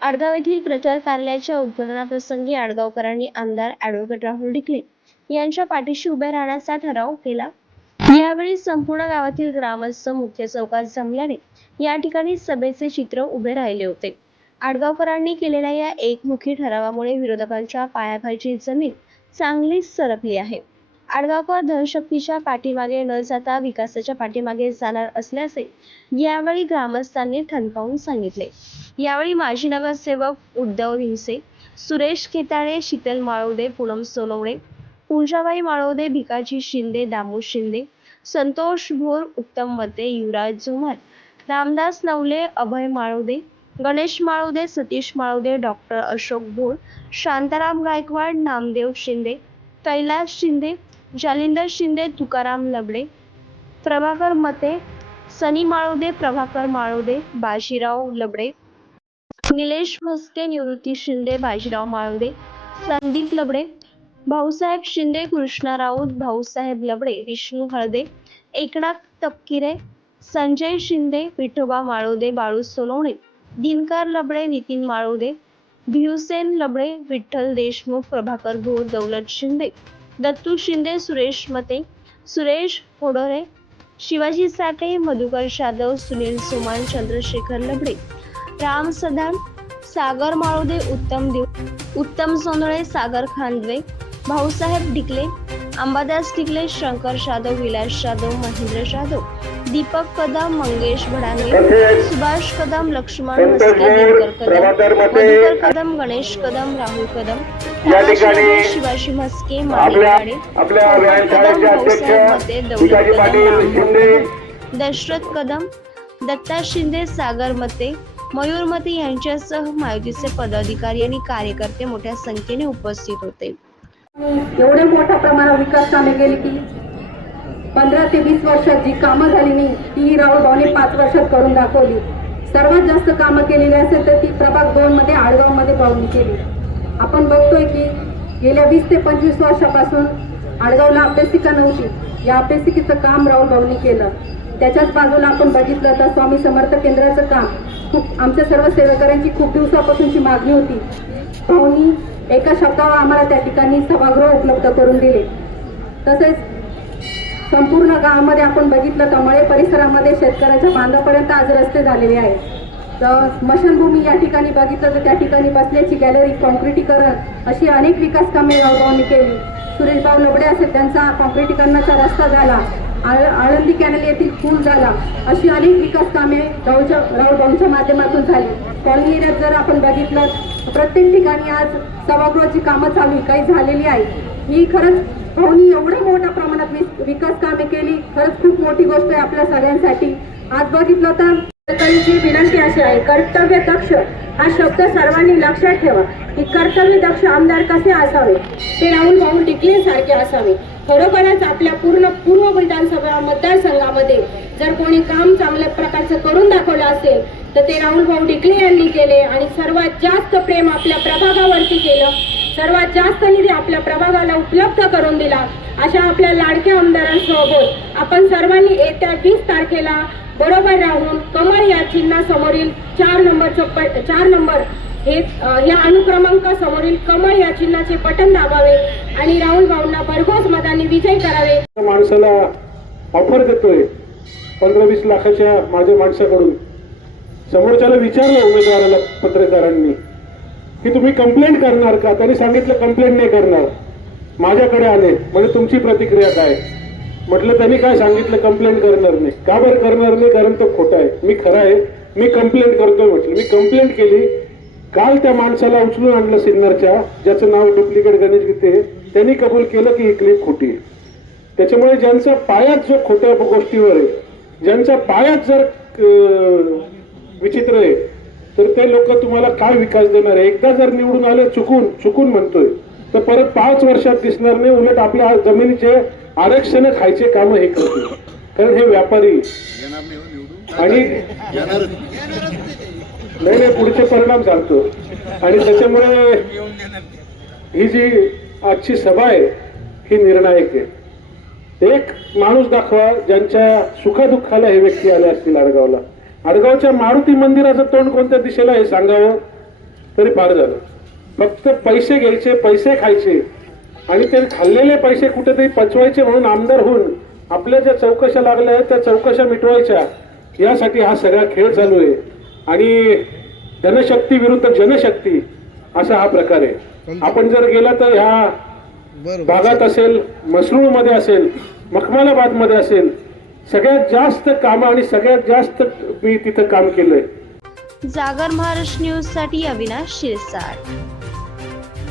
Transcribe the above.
आडगाव येथील प्रचार कार्यालयाच्या उद्घाटनाप्रसंगी आडगावकरांनी आमदार ॲडव्होकेट राहुल ढिकले यांच्या पाठीशी उभे राहण्याचा ठराव केला. यावेळी संपूर्ण गावातील ग्रामस्थ मुख्य चौकात जमल्याने या ठिकाणी सभेचे चित्र उभे राहिले होते. आडगावकरांनी केलेल्या या एकमुखी ठरावामुळे विरोधकांच्या पायाखालची जमीन चांगलीच सरकली आहे. आडगावकर धनशक्तीच्या पाठीमागे न जाता विकासाच्या पाठीमागे जाणार असल्याचे यावेळी ग्रामस्थांनी ठणकावून सांगितले. यावेळी माजी नगरसेवक उद्धव हिंसे सुरेश खेताळे शीतल माळवदे पूनम सोनवणे पूजाबाई माळवदे भिकाजी शिंदे दामू शिंदे संतोष भोर उत्तम मते युवराज झुमर रामदास नवले अभय माळवदे गणेश माळवदे सतीश माळवदे डॉक्टर अशोक भोर शांताराम गायकवाड नामदेव शिंदे कैलास शिंदे जालिंदर शिंदे तुकाराम लबडे प्रभाकर मते सनी माळवदे प्रभाकर माळवदे बाजीराव लबडे निलेश म्हस्के निवृत्ती शिंदे बाजीराव माळवदे संदीप लबडे भाऊसाहेब शिंदे कृष्णा राऊत भाऊसाहेब लबडे विष्णू हळदे एकनाथ तपकिरे संजय शिंदे विठोबा माळोदे बाळू सोनवणे दिनकर लबडे नितीन माळोदे भिवसेन लबडे विठ्ठल देशमुख प्रभाकर भोर दौलत शिंदे दत्तू शिंदे सुरेश मते सुरेश होडोरे शिवाजी साठे मधुकर जाधव सुनील सुमान चंद्रशेखर लबडे राम सदान सागर माळोदे उत्तम देव उत्तम सोनळे सागर खांदवे भाऊसाहेब डिकले अंबादास डिकले शंकर जाधव विलास जाधव महेंद्र जाधव दीपक कदम मंगेश भडांगे सुभाष कदम लक्ष्मण दिनकर कदम मते, मधुकर कदम गणेश कदम राहुल कदम शिवाजी म्हस्के आपल्या व्यायामशाळेचे अध्यक्ष भिकाजी पाटील शिंदे. दशरथ कदम दत्ता शिंदे सागर मते मयूर मते यांच्यासह मायुतीचे पदाधिकारी आणि कार्यकर्ते मोठ्या संख्येने उपस्थित होते. एवढे मोठ्या प्रमाणावर विकास कामे गेले की पंधरा ते वीस वर्षात जी कामं झाली नाही ती राहुल भाऊने पाच वर्षात करून दाखवली. सर्वात जास्त कामं केलेली असेल तर ती प्रभाग दोन मध्ये आडगावमध्ये भाऊनी केली. आपण बघतोय की गेल्या वीस ते पंचवीस वर्षापासून आडगावला अभ्यासिका नव्हती. या अभ्यासिकेचं काम राहुल भाऊनी केलं. त्याच्याच बाजूला आपण बघितलं तर स्वामी समर्थ केंद्राचं काम. खूप आमच्या सर्व सेवेकऱ्यांची खूप दिवसापासूनची मागणी होती. भाऊनी एका शब्दावर आम्हाला त्या ठिकाणी सभागृह उपलब्ध करून दिले. तसेच संपूर्ण गावामध्ये आपण बघितलं तर मळे परिसरामध्ये शेतकऱ्याच्या बांधापर्यंत आज रस्ते झालेले आहेत. तर स्मशानभूमी या ठिकाणी बघितलं तर त्या ठिकाणी बसण्याची गॅलरी कॉन्क्रिटीकरण अशी अनेक विकास कामे रावगावनी केली. सुरेशभाऊ लबडे असेल त्यांचा कॉन्क्रिटीकरणाचा रस्ता झाला. आळ आळंदी कॅनल येथील पूल झाला. अशी अनेक विकास कामे राऊच्या राहुल माध्यमातून झाली. कॉलनी एरियात जर आपण बघितलं प्रत्येक ठिकाणी आज सभागृहाची कामं चालू काही झालेली आहे. ही खरंच भाऊनी एवढ्या मोठ्या प्रमाणात विस- विकास कामे केली. खरंच खूप मोठी गोष्ट आहे आपल्या सगळ्यांसाठी. आज बघितलं तर शेतकऱ्यांची विनंती अशी आहे कर्तव्य दक्ष हा शब्द सर्वांनी लक्षात ठेवा की कर्तव्य दक्ष आमदार कसे असावे? ते राहुल भाऊ टिकले सारखे असावे. खरोखरच आपल्या पूर्ण पूर्व विधानसभा मतदारसंघामध्ये जर कोणी काम चांगल्या प्रकारचं करून दाखवलं असेल तर ते राहुल भाऊ टिकले यांनी केले आणि सर्वात जास्त प्रेम आपल्या प्रभागावरती केलं. सर्वात जास्त निधी आपल्या प्रभागाला उपलब्ध करून दिला. अशा आपल्या लाडक्या आमदारांसोबत आपण सर्वांनी येत्या वीस तारखेला बरोबर राहून कमर या चिन्हासमोरील चार नंबर चप्पल चार नंबर हे या अनुक्रमांक समोरील कमळ या चिन्हाचे बटन दाबावे आणि राहुल भाऊंना भरघोस मतांनी विजय करावे. माणसाला ऑफर देतोय पंधरा वीस लाखाच्या माझ्या माणसाकडून. समोरच्याला विचारलं उमेदवाराला पत्रकारांनी की तुम्ही कंप्लेंट करणार का? त्यांनी सांगितलं कंप्लेंट नाही करणार. माझ्याकडे आले. म्हणजे तुमची प्रतिक्रिया काय? म्हटलं त्यांनी काय सांगितलं? कंप्लेंट करणार नाही का बरं करणार नाही कारण तो खोटा आहे. मी खरा आहे. मी कंप्लेंट करतोय म्हटलं. मी कंप्लेंट केली. काल त्या माणसाला उचलून आणलं सिन्नरच्या ज्याचं नाव डुप्लिकेट गणेश गीते त्यांनी कबूल केलं की ही क्लिप खोटी आहे. त्याच्यामुळे ज्यांचा पायात जो खोट्या गोष्टीवर आहे ज्यांचा पायात जर विचित्र आहे तर ते लोक तुम्हाला काय विकास देणार आहे? एकदा जर निवडून आले चुकून चुकून म्हणतोय. तर परत पाच वर्षात दिसणार नाही. उलट आपल्या जमिनीचे आरक्षण खायचे काम हे करतील. कारण हे व्यापारी. आणि नाही नाही पुढचे परिणाम सांगतो. आणि त्याच्यामुळे ही जी आजची सभा आहे ही निर्णायक आहे. एक माणूस दाखवा ज्यांच्या सुखदुःखाला हे व्यक्ती आले असतील आडगावला. आडगावच्या मारुती मंदिराचं तोंड कोणत्या दिशेला हे सांगावं? तरी फार झालं. फक्त पैसे घ्यायचे पैसे खायचे. आणि ते खाल्लेले पैसे कुठेतरी पचवायचे म्हणून आमदार होऊन आपल्या ज्या चौकशा लागल्या आहेत त्या चौकशा मिटवायच्या. यासाठी हा सगळा खेळ चालू आहे. आणि धनशक्ती विरुद्ध जनशक्ती असा हा प्रकार आहे. आपण जर गेला तर ह्या भागात असेल मसरूळमध्ये असेल मखमालाबादमध्ये असेल सगळ्यात जास्त कामं आणि सगळ्यात जास्त मी तिथं काम केलंय. जागर महाराष्ट्र न्यूजसाठी अविनाश शिरसाट.